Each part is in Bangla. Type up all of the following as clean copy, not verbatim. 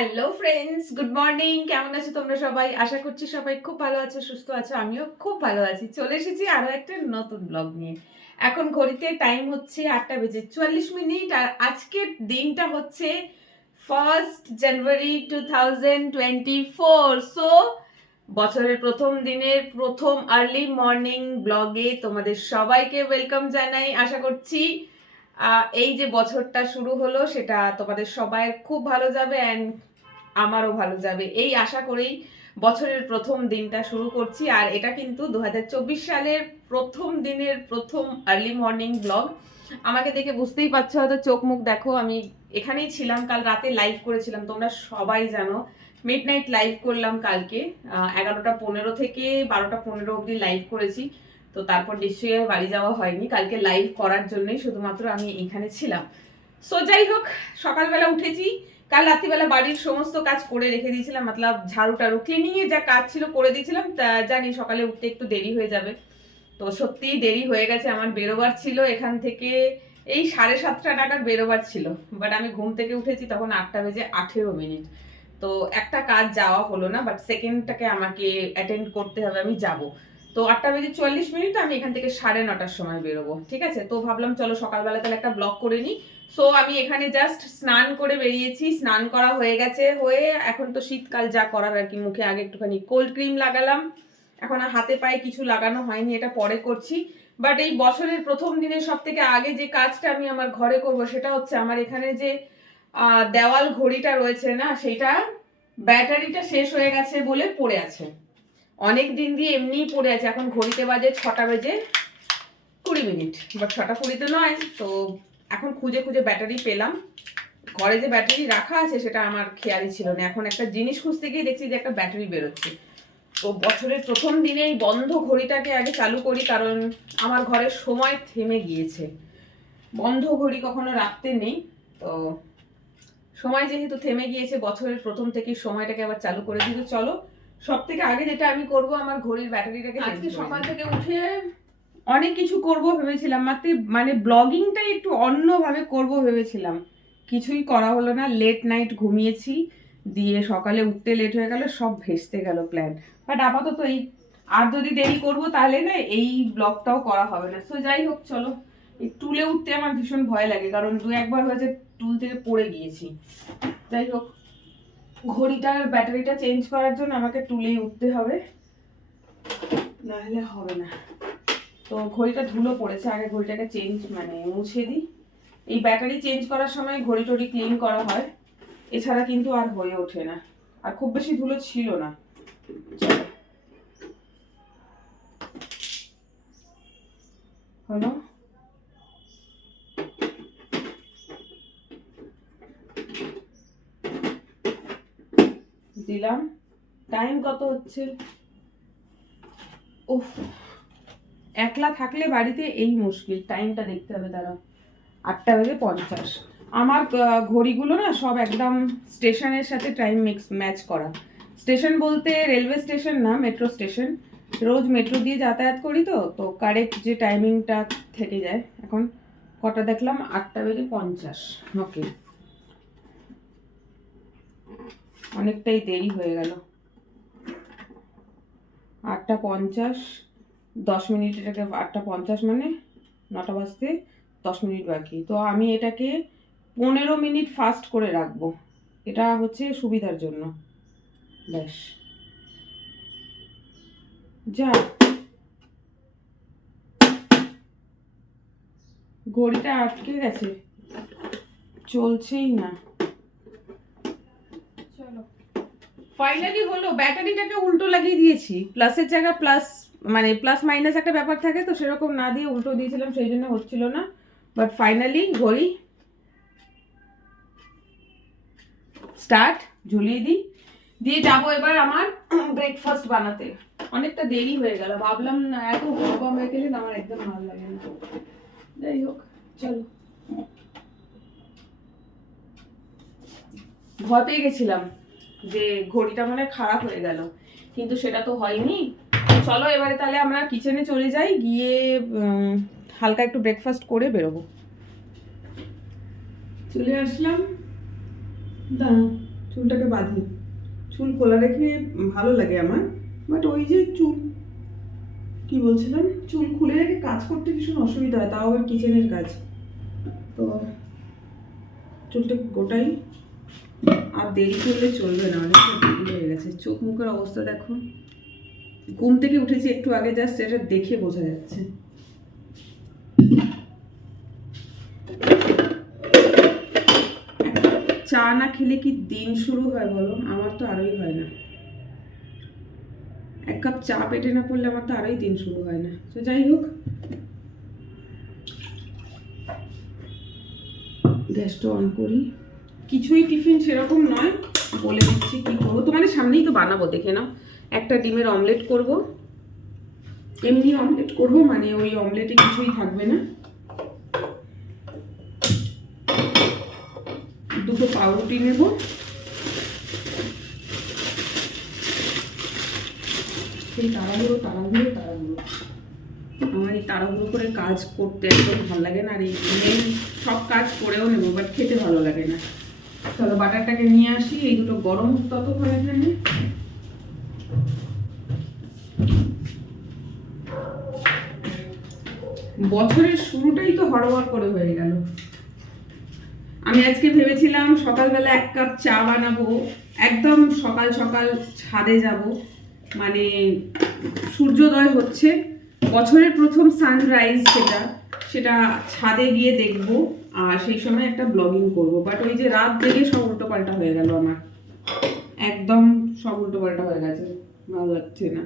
Hello friends, good morning. কেমন আছো তোমরা সবাই? আশা করছি সবাই খুব ভালো আছো, সুস্থ আছো। আমিও খুব ভালো আছি। চলে এসেছি আরো একটা নতুন ব্লগ নিয়ে। এখন ঘড়িতে টাইম হচ্ছে 8:44 আর আজকের দিনটা হচ্ছে 1 জানুয়ারি 2024। সো বছরের প্রথম দিনের প্রথম আর্লি মর্নিং ব্লগে তোমাদের সবাইকে ওয়েলকাম জানাই। আশা করছি এই যে বছরটা শুরু হলো সেটা তোমাদের সবাইয়ের খুব ভালো যাবে অ্যান্ড আমারও ভালো যাবে এই আশা করেই বছরের প্রথম দিনটা শুরু করছি। আর এটা কিন্তু 2024 সালের প্রথম দিনের প্রথম আর্লি মর্নিং ব্লগ। আমাকে দেখে বুঝতেই পারছো, হয়তো চোখ মুখ দেখো। আমি এখানেই ছিলাম, কাল রাতে লাইভ করেছিলাম, তোমরা সবাই জানো। মিড নাইট লাইভ করলাম কালকে 11টা 15 থেকে 12টা 15 অবধি লাইভ করেছি। তো তারপর নিশ্চয়ই আর বাড়ি যাওয়া হয়নি, কালকে লাইভ করার জন্যই শুধুমাত্র আমি এখানে ছিলাম। সো যাই হোক, সকালবেলা উঠেছি। কাল রাত্রিবেলা বাড়ির সমস্ত কাজ করে রেখে দিয়েছিলাম, মতলব ঝাড়ু টাড়ু ক্লিনিং এর যা কাজ ছিল করে দিয়েছিলাম। জানি সকালে উঠতে একটু দেরি হয়ে যাবে, তো সত্যিই দেরি হয়ে গেছে। আমার বেরোবার ছিল এখান থেকে এই 7:30 নাগাদ বেরোবার ছিল, বাট আমি ঘুম থেকে উঠেছি তখন 8:18। তো একটা কাজ যাওয়া হলো না, বাট সেকেন্ডটাকে আমাকে অ্যাটেন্ড করতে হবে, আমি যাব। তো 8:44 আমি এখান থেকে 9:30টার সময় বেরোবো, ঠিক আছে। তো ভাবলাম চলো সকালবেলা তাহলে একটা ব্লগ করে নিই। সো আমি এখানে জাস্ট স্নান করে বেরিয়েছি, স্নান করা হয়ে গেছে। হয়ে এখন তো শীতকাল, যা করার আর কি, মুখে আগে একটুখানি কোল্ড ক্রিম লাগালাম। এখন আর হাতে পায়ে কিছু লাগানো হয়নি, এটা পরে করছি। বাট এই বছরের প্রথম দিনে সব থেকে আগে যে কাজটা আমি আমার ঘরে করব সেটা হচ্ছে আমার এখানে যে দেওয়াল ঘড়িটা রয়েছে না, সেটা ব্যাটারিটা শেষ হয়ে গেছে বলে পড়ে আছে। অনেক দিন দিয়ে এমনিই পড়ে আছে। এখন ঘড়িতে বাজে 6:20, বাট 6:20 নয়। তো এখন খুঁজে খুঁজে ব্যাটারি পেলাম। ঘরে যে ব্যাটারি রাখা আছে সেটা আমার খেয়ালই ছিল না। এখন একটা জিনিস খুঁজতে গিয়ে দেখছি যে একটা ব্যাটারি বেরোচ্ছে। তো বছরের প্রথম দিনে এই বন্ধ ঘড়িটাকে আগে চালু করি, কারণ আমার ঘরের সময় থেমে গিয়েছে। বন্ধ ঘড়ি কখনো রাখতে নেই, তো সময় যেহেতু থেমে গিয়েছে বছরের প্রথম থেকে সময়টাকে আবার চালু করে দিতে। চলো সব থেকে আগে যেটা আমি করব, আমার ঘড়ির ব্যাটারিটাকে আজকে সকাল থেকে উঠে অনেক কিছু করব ভেবেছিলাম, মানে ব্লগিংটাই একটু অন্যভাবে করব ভেবেছিলাম। কিছুই করা হলো না, লেট নাইট ঘুমিয়েছি, দিয়ে সকালে উঠতে লেট হয়ে গেল, সব ভেস্তে গেল প্ল্যান। বাট আপাতত এই আর যদি দেরি করব তাহলে না এই ব্লগটাও করা হবে না। সো যাই হোক, চলো। এই টুলে উঠতে আমার ভীষণ ভয় লাগে, কারণ 2-1বার হয়েছে টুল থেকে পড়ে গিয়েছি। যাই হোক, ঘড়িটার ব্যাটারিটা চেঞ্জ করার জন্য আমাকে টুলেই উঠতে হবে, নাহলে হবে না। তো ঘড়িটা ধুলো পড়েছে, আগে ঘড়িটাকে মুছে দিই। এই ব্যাটারি চেঞ্জ করার সময় ঘড়ি টড়ি ক্লিন করা হয়, এছাড়া কিন্তু আর হয়ে ওঠে না। আর খুব বেশি ধুলো ছিল না। হলো, দিলাম। টাইম কত হচ্ছে? ওহ, একলা থাকলে বাড়িতে এই মুশকিল, টাইমটা দেখতে হবে। দাঁড়াও, 8:50। আমার ঘড়িগুলো না সব একদম স্টেশনের সাথে টাইম ম্যাচ করা। স্টেশন বলতে রেলওয়ে স্টেশন না, মেট্রো স্টেশন। রোজ মেট্রো দিয়ে যাতায়াত করি, তো তো কারেক্ট যে টাইমিংটা থেকে যায়। এখন কটা দেখলাম? 8:50। ওকে, অনেকটাই দেরি হয়ে গেল। 8:50, 10 মিনিট। এটাকে 8:50 মানে 9টা বাজতে 10 মিনিট বাকি। তো আমি এটাকে 15 মিনিট ফাস্ট করে রাখবো, এটা হচ্ছে সুবিধার জন্য। ব্যাস, যা। ঘড়িটা আটকে গেছে, চলছেই না। চলো, ফাইনালি হলো। ব্যাটারিটাকে উল্টো লাগিয়ে দিয়েছি, প্লাসের জায়গা প্লাস, মানে প্লাস মাইনাস একটা ব্যাপার থাকে, তো সেরকম না দিয়ে উল্টো দিয়েছিলাম, সেই জন্য হচ্ছিল না। বাট ফাইনালি ঘড়ি স্টার্ট, ঝুলিয়ে দিই, দিয়ে যাবো এবার আমার ব্রেকফাস্ট বানাতে। অনেকটা দেরি হয়ে গেল, ভাবলাম না এত গরম হয়ে গেলে আমার একদম ভালো লাগে না। যাই হোক, চলো। ভয় পেয়ে গেছিলাম যে ঘড়িটা মনে খারাপ হয়ে গেল, কিন্তু সেটা তো হয়নি। চলো এবারে তাহলে আমরা কিচেনে চলে যাই, গিয়ে হালকা একটু ব্রেকফাস্ট করে বেরোবো। চলে আসলাম, দাঁড়াও চুলটাকে বাঁধি। চুল খোলা রেখে ভালো লাগে আমার, বাট ওই যে চুল কি বলছিলাম, চুল খুলে রেখে কাজ করতে ভীষণ অসুবিধা হয়, তাও আবার কিচেনের কাজ। তো চুলটা গোটাই, আর দেরি করলে চলবে না, অনেকটা দেরি হয়ে গেছে। চোখ মুখের অবস্থা দেখো, ঘুম থেকে উঠেছি একটু আগে, জাস্ট এটা দেখে বোঝা যাচ্ছে। চা না খেলে কি দিন শুরু হয় বলো? আমার তো আরোই হয় না। এক কাপ চা পেটে না পড়লে আমার তো আরোই দিন শুরু হয় না। তো যাই হোক, গ্যাসটা অন করি। কিছুই টিফিন সেরকম নয়, বলে দিচ্ছি কি করবো, তোমাদের সামনেই তো বানাবো, দেখে নাও। একটা ডিমের অমলেট করব, এমনি অমলেট করব, মানে ওই অমলেটে কিছুই থাকবে না। দুটো পাউরুটি নেব, সেই তাড়াহুড়ো আমার এই তাড়াহুড়ো করে কাজ করতে একদম ভালো লাগে না। আর এই মেন সব কাজ করেও নেবো, বাট খেতে ভালো লাগে না। চলো বাটারটাকে নিয়ে আসি, এই দুটো গরম ততক্ষণ এখানে। বছরের শুরুটাই তো হড়বড় করে হয়ে গেল। আমি আজকে ভেবেছিলাম সকালবেলা 1 কাপ চা বানাবো, একদম সকাল সকাল ছাদে যাব, মানে সূর্যোদয় হচ্ছে, বছরের প্রথম সানরাইজ সেটা ছাদে গিয়ে দেখবো, আর সেই সময় একটা ব্লগিং করব। বাট ওই যে রাত জেগে সব উল্টোপাল্টা হয়ে গেল আমার, একদম সব উল্টোপাল্টা হয়ে গেছে, ভালো লাগছে না।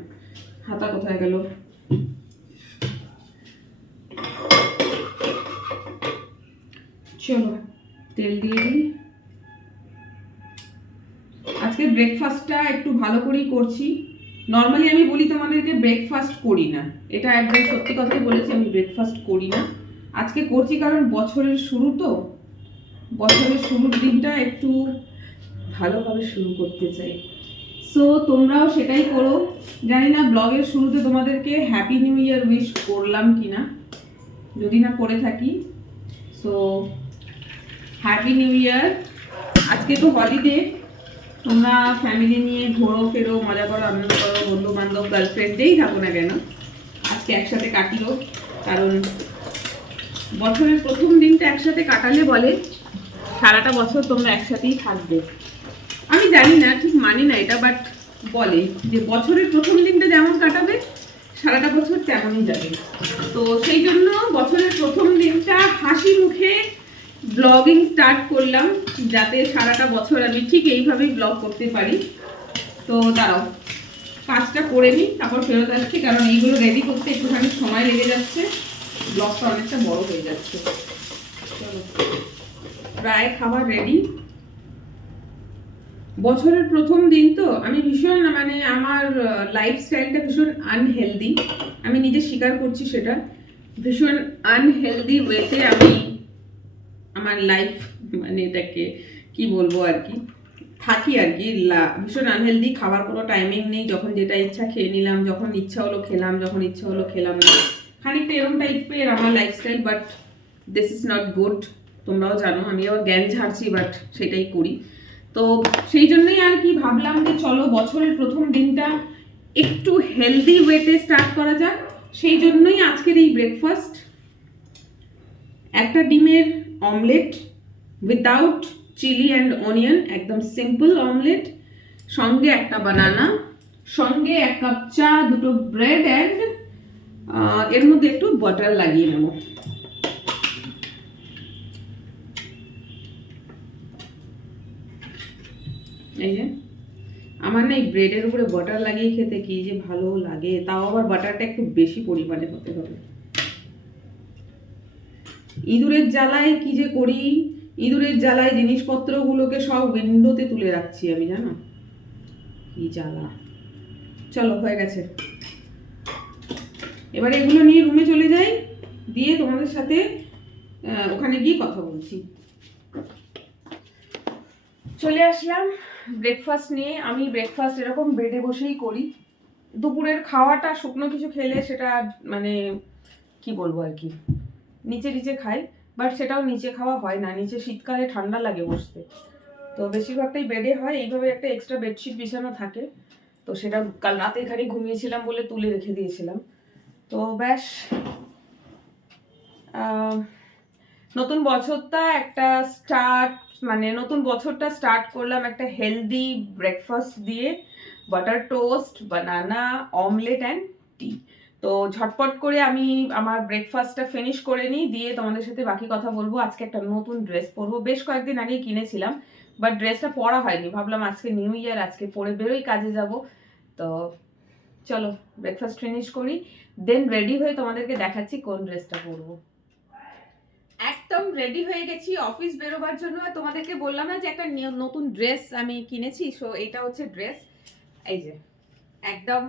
হাতা কোথায় গেল? চলো তেল দিয়ে দিই। আজকে ব্রেকফাস্টটা একটু ভালো করেই করছি। নর্মালি আমি বলি তোমাদেরকে ব্রেকফাস্ট করি না, এটা একদম সত্যি কথাই বলেছি, আমি ব্রেকফাস্ট করি না। আজকে করছি কারণ বছরের শুরু তো, বছরের শুরুর দিনটা একটু ভালোভাবে শুরু করতে চাই। সো তোমরাও সেটাই করো। জানি না ব্লগের শুরুতে তোমাদেরকে হ্যাপি নিউ ইয়ার উইশ করলাম কিনা, যদি না করে থাকি সো হ্যাপি নিউ ইয়ার। আজকে তো হলিডে, তোমরা ফ্যামিলি নিয়ে ঘোরো ফেরো, মজা করো, আনন্দ করো, বন্ধু বান্ধব গার্লফ্রেন্ড যেই থাকো না কেন, আজকে একসাথে কাটিও। কারণ বছরের প্রথম দিনটা একসাথে কাটালে বলে সারাটা বছর তোমরা একসাথেই থাকবে। আমি জানি না, ঠিক মানি না এটা, বাট বলে যে বছরের প্রথম দিনটা যেমন কাটাবে সারাটা বছর তেমনই যাবে। তো সেই জন্য বছরের প্রথম দিনটা হাসি মুখে ব্লগিং স্টার্ট করলাম, যাতে সারাটা বছর আমি ঠিক এইভাবেই ব্লগ করতে পারি। তো দাঁড়াও কাজটা করে নিই, তারপর ফেরত আসছি, কারণ এইগুলো রেডি করতে একটুখানি সময় লেগে যাচ্ছে, ব্লগটা অনেকটা বড় হয়ে যাচ্ছে। চলো, প্রায় খাবার রেডি। বছরের প্রথম দিন তো আমি ভীষণ, মানে আমার লাইফস্টাইলটা ভীষণ আনহেলদি, আমি নিজে স্বীকার করছি সেটা। ভীষণ আনহেলদি ওয়েতে আমি আমার লাইফ, মানে এটাকে কি বলবো আর কি, থাকি আর কি। ভীষণ আনহেলদি, খাবার কোনো টাইমিং নেই, যখন যেটা ইচ্ছা খেয়ে নিলাম, যখন ইচ্ছা হলো খেলাম, যখন ইচ্ছা হলো খেলাম না, খানিকটা এরকম টাইপের আমার lifestyle. But this is not good, তোমরাও জানো। আমি আবার জ্ঞান ঝাড়ছি, বাট সেটাই করি। তো সেই জন্যই আর কি ভাবলাম যে চলো বছরের প্রথম দিনটা একটু হেলদি ওয়েতে স্টার্ট করা যাক। সেই জন্যই আজকের এই ব্রেকফাস্ট, একটা ডিমের omelette without chilli and onion, একদম সিম্পল অমলেট, সঙ্গে একটা বানানা, সঙ্গে 1 কাপ চা, দুটো ব্রেড, অ্যান্ড এর মধ্যে একটু বাটার লাগিয়ে নেব। এই যে আমার না এই ব্রেডের উপরে বাটার লাগিয়ে খেতে কি যে ভালো লাগে, তাও আবার বাটারটা একটু বেশি পরিমাণে হতে হবে। ইঁদুরের জ্বালায় কি যে করি, ইঁদুরের জ্বালায় জিনিসপত্রগুলোকে সব উইন্ডোতে তুলে রাখছি আমি, জানো কি জ্বালা। চলো হয়ে গেছে, এবার এগুলো নিয়ে রুমে চলে যাই, দিয়ে তোমাদের সাথে ওখানে গিয়ে কথা বলছি। চলে আসলাম ব্রেকফাস্ট নিয়ে। আমি ব্রেকফাস্ট এরকম বেডে বসেই করি। দুপুরের খাওয়াটা শুকনো কিছু খেলে সেটা মানে কি বলবো আর কি, নিচে নিচে খাই, বাট সেটাও নিচে খাওয়া হয় না, নিচে শীতকালে ঠান্ডা লাগে বসতে। তো বেশিরভাগটাই বেডে হয়, এইভাবে একটা এক্সট্রা বেডশিট বিছানো থাকে, তো সেটা কাল রাতে এখানে ঘুমিয়েছিলাম বলে তুলে রেখে দিয়েছিলাম। তো ব্যাস, নতুন বছরটা একটা স্টার্ট, মানে নতুন বছরটা স্টার্ট করলাম একটা হেলদি ব্রেকফাস্ট দিয়ে, butter toast, banana, omelette and tea. তো ঝটপট করে আমি আমার ব্রেকফাস্টটা ফিনিশ করে নিই, দিয়ে তোমাদের সাথে বাকি কথা বলবো। আজকে একটা নতুন ড্রেস পরবো, বেশ কয়েকদিন আগেই কিনেছিলাম, বাট ড্রেসটা পরা হয়নি, ভাবলাম আজকে নিউ ইয়ার, আজকে পরে বেরোই, কাজে যাব। তো চলো ব্রেকফাস্ট ফিনিশ করি, দেন রেডি হয়ে তোমাদেরকে দেখাচ্ছি কোন ড্রেসটা পরবো। একদম রেডি হয়ে গেছি অফিস বেরোবার জন্য। তোমাদেরকে বললাম না যে একটা নতুন ড্রেস আমি কিনেছি, সো এটা হচ্ছে ড্রেস, এই যে একদম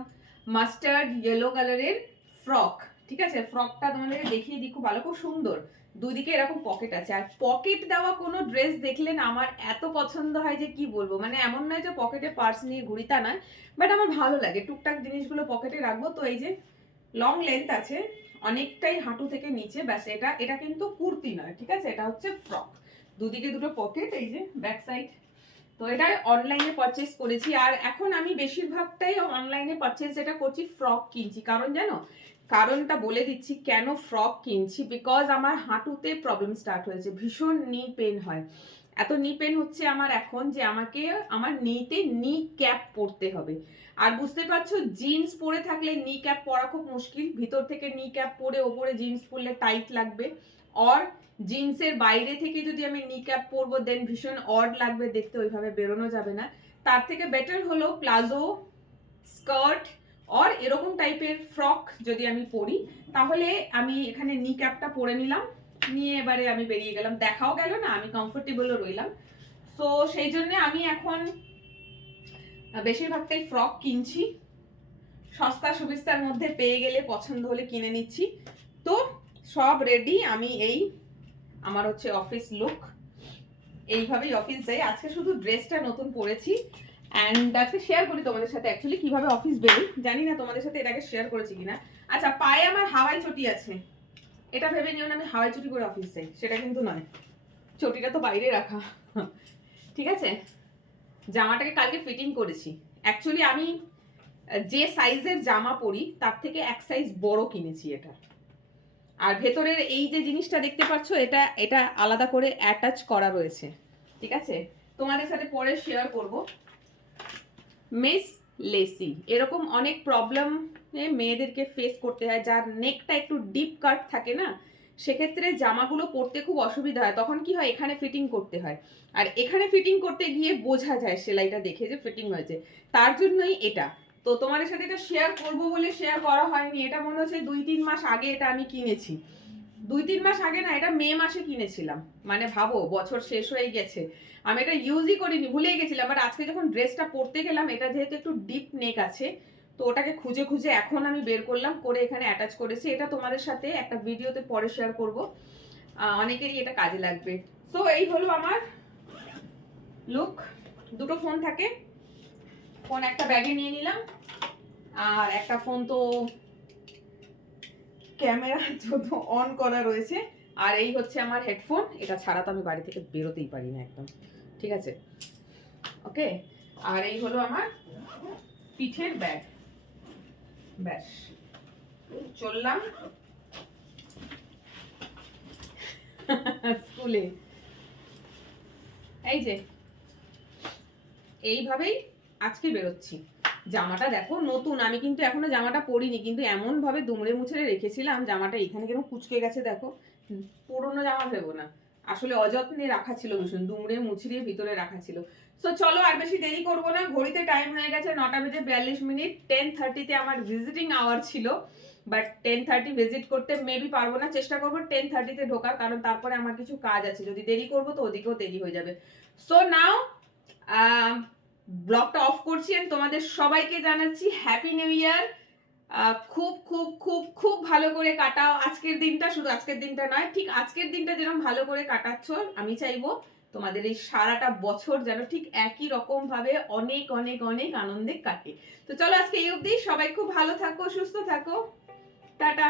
মাস্টার্ড ইয়েলো কালারের ফ্রক। ঠিক আছে, ফ্রকটা তোমাদেরকে দেখিয়ে দিই, খুব ভালো, খুব সুন্দর, দুদিকে এরকম পকেট আছে। আর পকেট দেওয়া কোনো ড্রেস দেখলে না আমার এত পছন্দ হয় যে কি বলবো, মানে এমন নয় যে পকেটে পার্স নিয়ে ঘুরি, তা নয়, বাট আমার ভালো লাগে টুকটাক জিনিসগুলো পকেটে রাখবো। তো এই যে লং লেন্থ আছে, অনেকটাই হাঁটু থেকে নিচে, ব্যাস। এটা এটা কিন্তু কুর্তি নয়, ঠিক আছে, এটা হচ্ছে ফ্রক, দুদিকে দুটো পকেট, এই যে ব্যাক সাইড। তো এটা অনলাইনে পারচেস করেছি, আর এখন আমি বেশিরভাগটাই অনলাইনে পারচেস যেটা করছি ফ্রক কিনছি। কারণ জানো, কারণটা বলে দিচ্ছি কেন ফ্রক কিনছি, বিকজ আমার হাঁটুতে প্রবলেম স্টার্ট হয়েছে, ভীষণ নি পেন হয়, এত নি পেন হচ্ছে আমার এখন যে আমাকে আমার নিতে নি ক্যাপ পরতে হবে। আর বুঝতে পারছো, জিন্স পরে থাকলে নি ক্যাপ পরা খুব মুশকিল, ভিতর থেকে নি ক্যাপ পরে ওপরে জিন্স পরলে টাইট লাগবে, আর জিন্সের বাইরে থেকে যদি আমি নি ক্যাপ পরবো দেন ভীষণ অড লাগবে দেখতে, ওইভাবে বেরোনো যাবে না। তার থেকে বেটার হলো প্লাজো, স্কার্ট আর এরকম টাইপের ফ্রক যদি আমি পরি, তাহলে আমি এখানে নি ক্যাপটা পরে নিলাম, নিয়ে এবারে আমি বেরিয়ে গেলাম, দেখাও গেল না, আমি কমফোর্টেবলও রইলাম। সো সেই জন্য আমি এখন বেশিরভাগটাই ফ্রক কিনছি, সস্তা সুবিস্তার মধ্যে পেয়ে গেলে পছন্দ হলে কিনে নিচ্ছি। তো সব রেডি, আমি এই আমার হচ্ছে অফিস লুক, এইভাবেই অফিস যাই। আজকে শুধু ড্রেসটা নতুন পরেছি, অ্যান্ড আজকে শেয়ার করি তোমাদের সাথে অ্যাকচুয়ালি কিভাবে অফিস বেরোই, জানি না তোমাদের সাথে এটাকে শেয়ার করেছি কিনা। আচ্ছা, পায়ে আমার হাওয়াই চটি আছে, এটা ভেবে নিও না আমি হাওয়াই চটি করে অফিস যাই, সেটা কিন্তু নয়, চটিটা তো বাইরে রাখা। ঠিক আছে, জামাটাকে কালকে ফিটিং করেছি, অ্যাকচুয়ালি আমি যে সাইজের জামা পরি তার থেকে এক সাইজ বড় কিনেছি এটা। আর ভেতরের এই যে জিনিসটা দেখতে পাচ্ছ, এটা এটা আলাদা করে অ্যাটাচ করা রয়েছে, ঠিক আছে, তোমাদের সাথে পরে শেয়ার করব। মিস লেসি, এরকম অনেক প্রবলেম মেয়েদেরকে ফেস করতে হয়, যার নেকটা একটু ডিপ কাট থাকে না, সেক্ষেত্রে জামাগুলো পরতে খুব অসুবিধা হয়, তখন কি হয় এখানে ফিটিং করতে হয়, আর এখানে ফিটিং করতে গিয়ে বোঝা যায় সেলাইটা দেখে যে ফিটিং হয়েছে, তার জন্যই এটা। তো তোমাদের সাথে এটা শেয়ার করব বলে শেয়ার করা হয়নি, এটা মনে হচ্ছে 2-3 মাস আগে এটা আমি কিনেছি, 2-3 মাস আগে না, এটা মে মাসে কিনেছিলাম, মানে ভাবো বছর শেষ হয়ে গেছে, আমি এটা ইউজই করিনি, ভুলে গেছিলাম। বাট আজকে যখন ড্রেসটা পরতে গেলাম, এটা যেহেতু একটু ডিপ নেক আছে, তো ওটাকে খুঁজে খুঁজে এখন আমি বের করলাম, করে এখানে অ্যাটাচ করেছি। এটা তোমাদের সাথে একটা ভিডিওতে পরে শেয়ার করব, অনেকেরই এটা কাজে লাগবে। সো এই হলো আমার লুক। দুটো ফোন থাকে, ফোন একটা ব্যাগে নিয়ে নিলাম, আর একটা ফোন তো ক্যামেরা যত অন করা রয়েছে, আর এই হচ্ছে আমার হেডফোন, এটা ছাড়া তো আমি বাড়ি থেকে বেরোতেই পারি না একদম, ঠিক আছে, ওকে। আর এই হলো আমার পিঠের ব্যাগ, ব্যাস চললাম স্কুলে। এই যে এইভাবেই আজকে বেরোচ্ছি। জামাটা দেখো নতুন, আমি কিন্তু এখনো জামাটা পরিনি, কিন্তু এমন ভাবে দুমড়ে মুছড়ে রেখেছিলাম জামাটা, এখানে কেন কুচকে গেছে দেখো, পুরোনো জামা ভেবো না, আসলে অযত্নে রাখা ছিল, ভীষণ দুমড়ে মুছড়িয়ে ভিতরে রাখা ছিল। সো চলো আর বেশি দেরি করবো না, ঘড়িতে টাইম হয়ে গেছে 9:42। 10:30-তে আমার ভিজিটিং আওয়ার ছিল, বাট 10:30 ভিজিট করতে মেবি পারবো না, চেষ্টা করবো 10:30-তে ঢোকার, কারণ তারপরে আমার কিছু কাজ আছে, যদি দেরি করবো তো ওদিকেও দেরি হয়ে যাবে। সো নাও ব্লগটা অফ করছি, আর তোমাদের সবাইকে জানাচ্ছি হ্যাপি নিউ ইয়ার। খুব খুব খুব খুব ভালো করে কাটাও আজকের দিনটা, শুধু আজকের দিনটা নয়, ঠিক আজকের দিনটা যেরকম ভালো করে কাটাচ্ছ, আমি চাইবো তোমাদের এই সারাটা বছর যেন ঠিক একই রকম ভাবে অনেক অনেক অনেক আনন্দে কাটে। তো চলো আজকে এই অবধি, সবাই খুব ভালো থাকো, সুস্থ থাকো, টাটা।